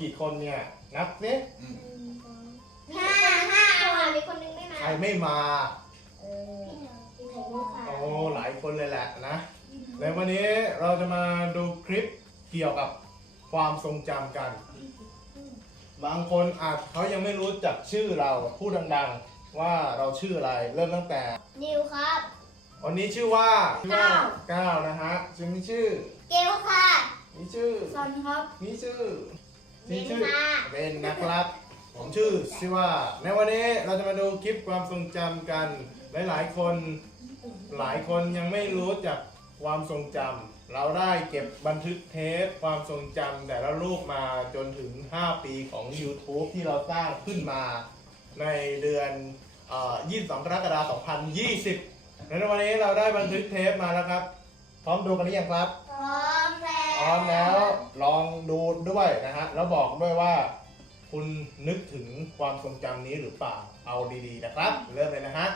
กี่คนเนี่ย นับสิห้าห้าเอาอะมีคนนึงไม่มาใครไม่มา เออไข่มุกค่ะโอ้หลายคนเลยแหละนะในวันนี้เราจะมาดูคลิปเกี่ยวกับความทรงจำกัน บางคนอาจเขายังไม่รู้จักชื่อเราพูดดังๆ ว่าเราชื่ออะไรเริ่มตั้งแต่ นิวครับ วันนี้ชื่อว่าชื่อว่าก้าว ก้าวนะฮะชื่อนี้ชื่อ เกลค่ะนี่ชื่อซอนครับนี่ชื่อ นี่นี่ชื่อค่ะเป็นนะครับ ผมชื่อชื่อว่า ในวันนี้เราจะมาดูคลิปความทรงจำกัน หลายๆ คนหลายคนยังไม่รู้จักความทรงจำเราได้เก็บบันทึกเทปความทรงจำแต่ละรูปมาจนถึง 5 ปีของ YouTube ที่เราสร้างขึ้นมา ในเดือนเอ่อ22กรกฎาคม2020 ในวันนี้เราได้บันทึกเทปมาแล้วครับ พร้อมดูกันหรือยังครับพร้อมแล้ว พร้อมแล้วลองดูด้วยนะฮะแล้วบอกด้วยว่า คุณนึกถึงความทรงจำนี้หรือเปล่าเอาดีๆนะครับ เริ่มเลยนะฮะ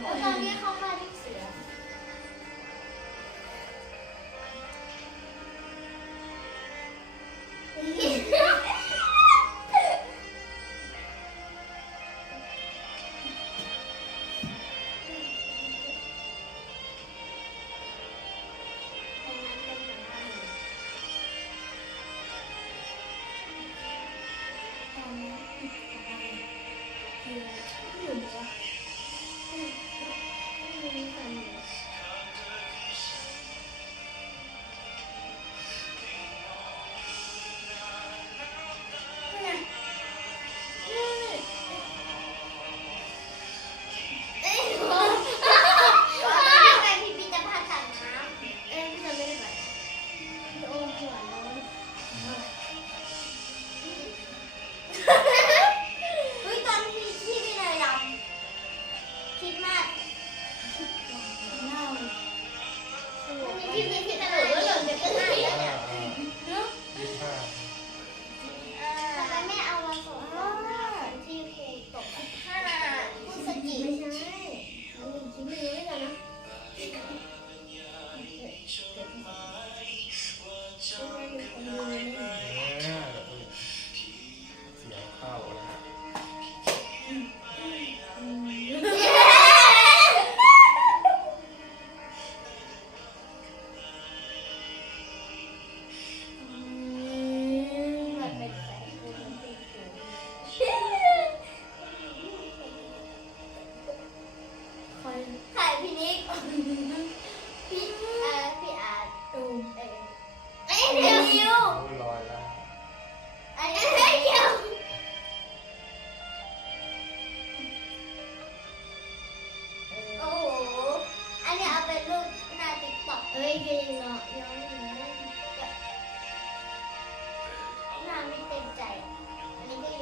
我长得好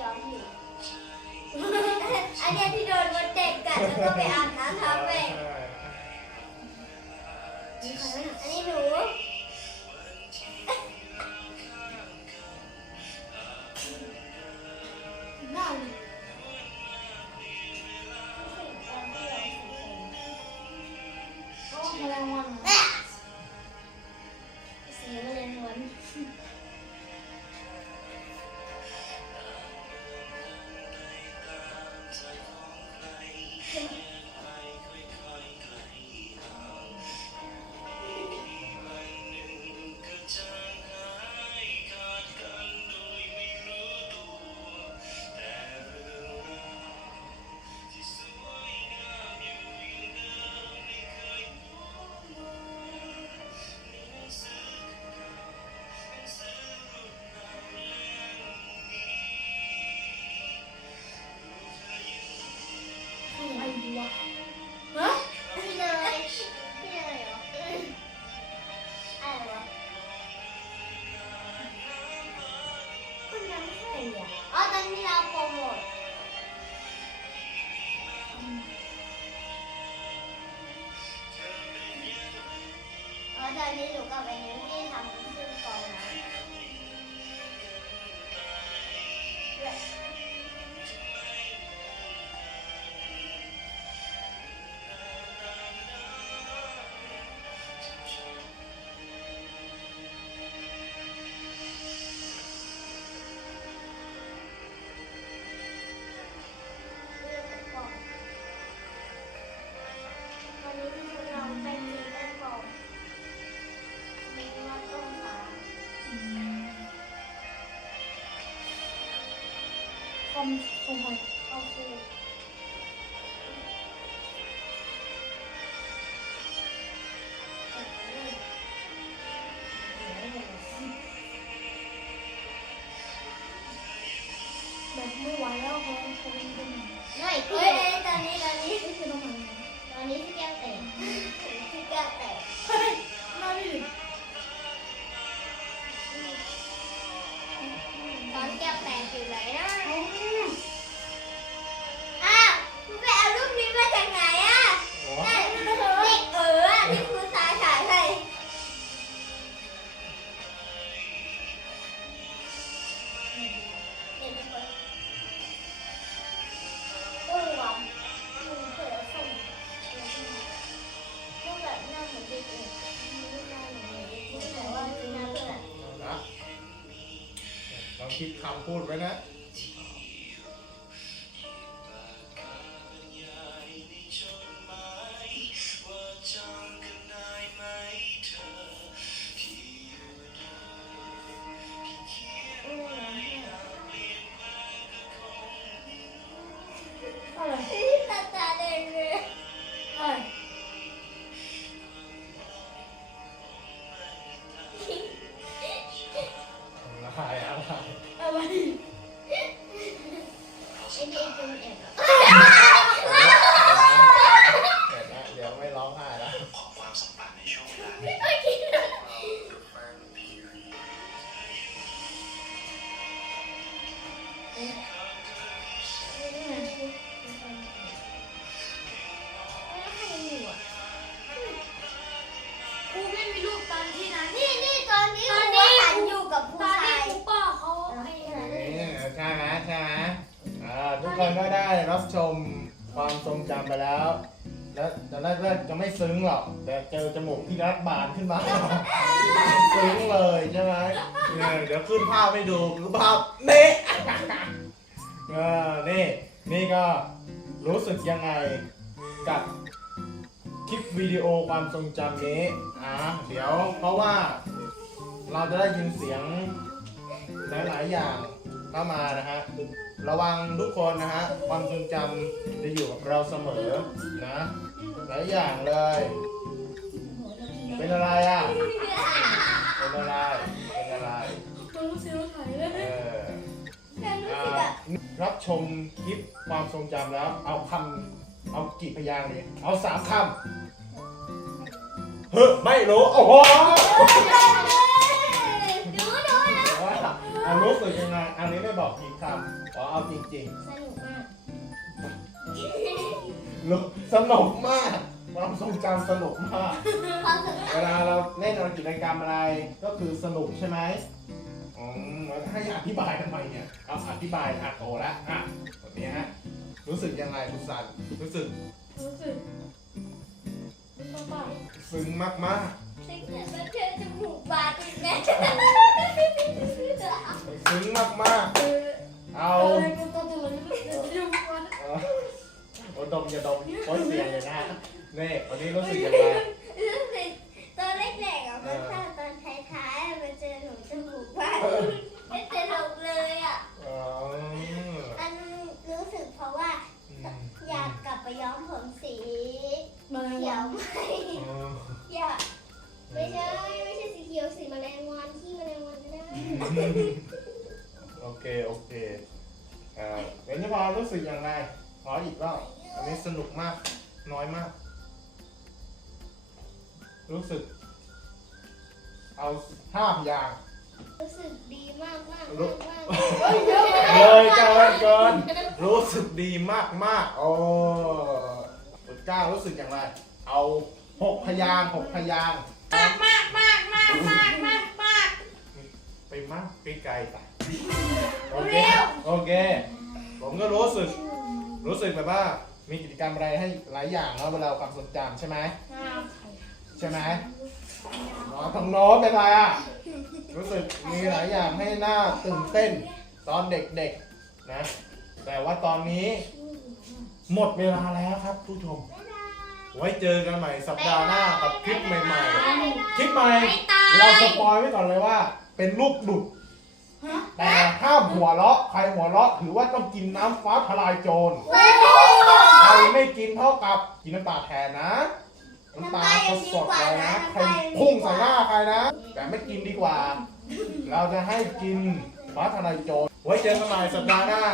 อันนี้ที่โดนมดเด็กกัดแล้วก็ไปอาบน้ำทาแป้งอันนี้หนู อ๋อตอน คอมคอำพูดไว้นะ คนก็ได้รับชมความทรงจำไปแล้ว แล้วตอนแรกๆจะไม่ซึ้งหรอก แต่เจอจมูกที่รัดบานขึ้นมา ซึ้งเลยใช่ไหมเนี่ยเดี๋ยวขึ้นภาพให้ดูคือภาพนี่เออนี่ นี่ก็รู้สึกยังไงกับคลิปวิดีโอความทรงจำนี้อะเดี๋ยวเพราะว่าเราจะได้ยินเสียงหลายๆอย่างเข้ามานะฮะ ระวังทุกคนนะฮะ ความทรงจำจะอยู่กับเราเสมอนะ หลายอย่างเลย เป็นอะไรอะ เป็นอะไร เป็นอะไรรู้สึกว่าถ่ายเลเอยออ่ารับชมคลิปความทรงจำแล้ว เอาคำเอากี่พยางค์เลยเอาสามคำเฮ้ยไม่รู้ โอ้โห อารู้สึกยังไง อันนี้ไม่บอกกี่คำขอเอาจริงสนุกมากๆสนุกมาก ความทรงจำสนุกมาก ความสุขเวลาเราเล่นกิจกรรมอะไรก็คือสนุกใช่ไหมอืมแล้วให้อธิบายทำไมเนี่ย เอาอธิบายอะโตแล้วอะแบบนี้ฮะ รู้สึกยังไงคุณสันรู้สึกรู้สึกรู้สึกซึ้งมากมากสิ่งแต่ว่าเธอจมูกบานอีกแม่ๆซึ้งมากมากเออๆเอาอะไรก็ตัวตัวยุ่งกันเออโอ้ดมอย่าดมโอ้ยเสียงเลยนะนี่วันนี้รู้สึกยังไงรู้สึกตอนแรกๆอะมันถ้าตอนท้ายๆอะมันเจอหนูจมูกบานไม่สนุกเลยอะอ๋อมันรู้สึกเพราะว่าอืมอยากกลับไปย้อมผมสีมาเขียวไหมอ๋ออยาก ไม่ใช่ ไม่ใช่สีเขียวสีแมลงวันที่แมลงวันก็ได้โอเค โอเคอ่าเดี๋ยวจะพอรู้สึกยังไงขออีกรอบอันนี้สนุกมาก น้อยมาก รู้สึก เอาห้าพยางค์รู้สึกดีมากมากรู้มากเลยเกินเกินรู้สึกดีมากมากโอ้สุดก้าวรู้สึกอย่างไร เอาหกพยางค์หกพยางค์ มากมากมากมากมากมากมากไปมากไปไกลไปโอเคโอเค ผมก็รู้สึก รู้สึกแบบว่ามีกิจกรรมอะไรให้หลายอย่างเนาะเวลาความทรงจำใช่ไหมใช่ไหมน้องทางโน้นเป็นไรอะรู้สึกมีหลายอย่างให้หน้าตื่นเต้นตอนเด็กๆนะ แต่ว่าตอนนี้ หมดเวลาแล้วครับผู้ชม ไว้เจอกันใหม่สัปดาห์หน้ากับคลิปใหม่ๆ คลิปใหม่เราสปอยไว้ก่อนเลยว่า เป็นลูกดุดแต่ห้ามหัวเราะใครหัวเราะถือว่าต้องกินน้ำฟ้าทลายโจรใครไม่กินเท่ากับกินน้ำตาแทนนะน้ำตาสดๆเลยนะใครพุ่งใส่หน้าใครนะ แต่ไม่กินดีกว่า เราจะให้กินฟ้าทลายโจรไว้เจอกันใหม่สัปดาห์หน้า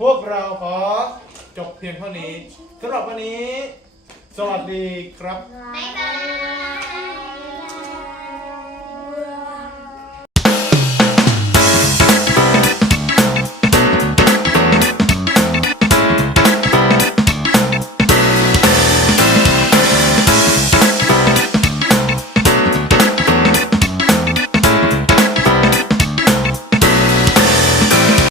พวกเราขอจบเพียงเท่านี้สำหรับวันนี้ สวัสดีครับ บ๊ายบาย